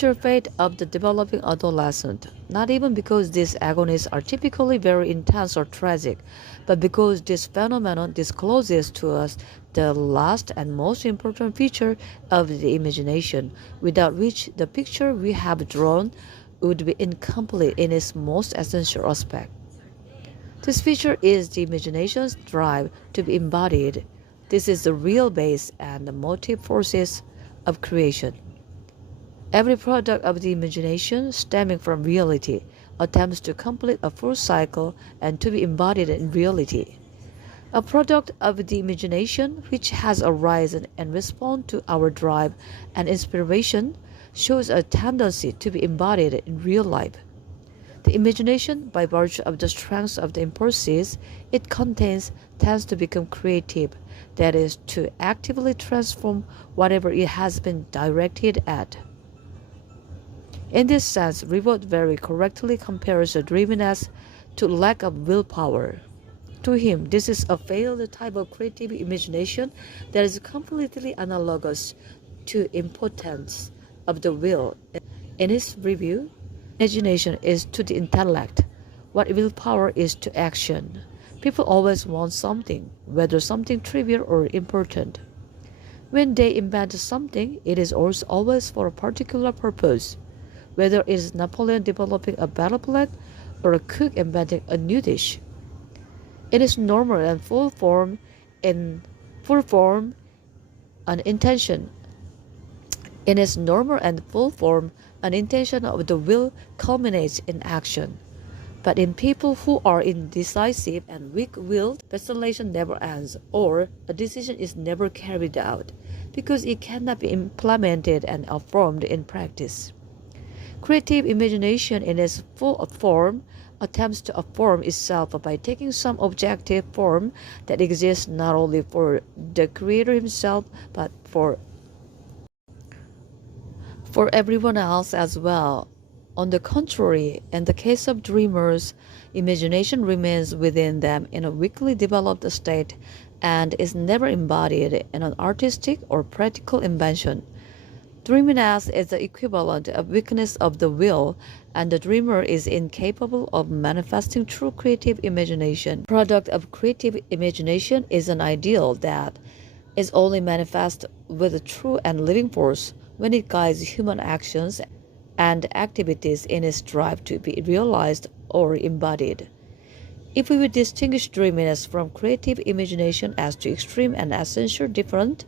future fate of the developing adolescent, not even because these agonies are typically very intense or tragic, but because this phenomenon discloses to us the last and most important feature of the imagination, without which the picture we have drawn would be incomplete in its most essential aspect. This feature is the imagination's drive to be embodied. This is the real base and the motive forces of creation. Every product of the imagination stemming from reality attempts to complete a full cycle and to be embodied in reality. A product of the imagination which has arisen and responded to our drive and inspiration shows a tendency to be embodied in real life. The imagination, by virtue of the strength of the impulses it contains, tends to become creative, that is, to actively transform whatever it has been directed at. In this sense, Ribot very correctly compares the dreaminess to lack of willpower. To him, this is a failed type of creative imagination that is completely analogous to impotence of the will. In his review, imagination is to the intellect what willpower is to action. People always want something, whether something trivial or important. When they invent something, it is also always for a particular purpose, whether it is Napoleon developing a battle plan or a cook inventing a new dish. It is normal and full form an intention. In its normal and full form, an intention of the will culminates in action. But in people who are indecisive and weak-willed, vacillation never ends, or a decision is never carried out, because it cannot be implemented and affirmed in practice. Creative imagination in its full form attempts to affirm itself by taking some objective form that exists not only for the creator himself, but for everyone else as well. On the contrary, in the case of dreamers, imagination remains within them in a weakly developed state and is never embodied in an artistic or practical invention. Dreaminess is the equivalent of weakness of the will, and the dreamer is incapable of manifesting true creative imagination. The product of creative imagination is an ideal that is only manifest with a true and living force when it guides human actions and activities in its drive to be realized or embodied. If we would distinguish dreaminess from creative imagination as two extreme and essentially different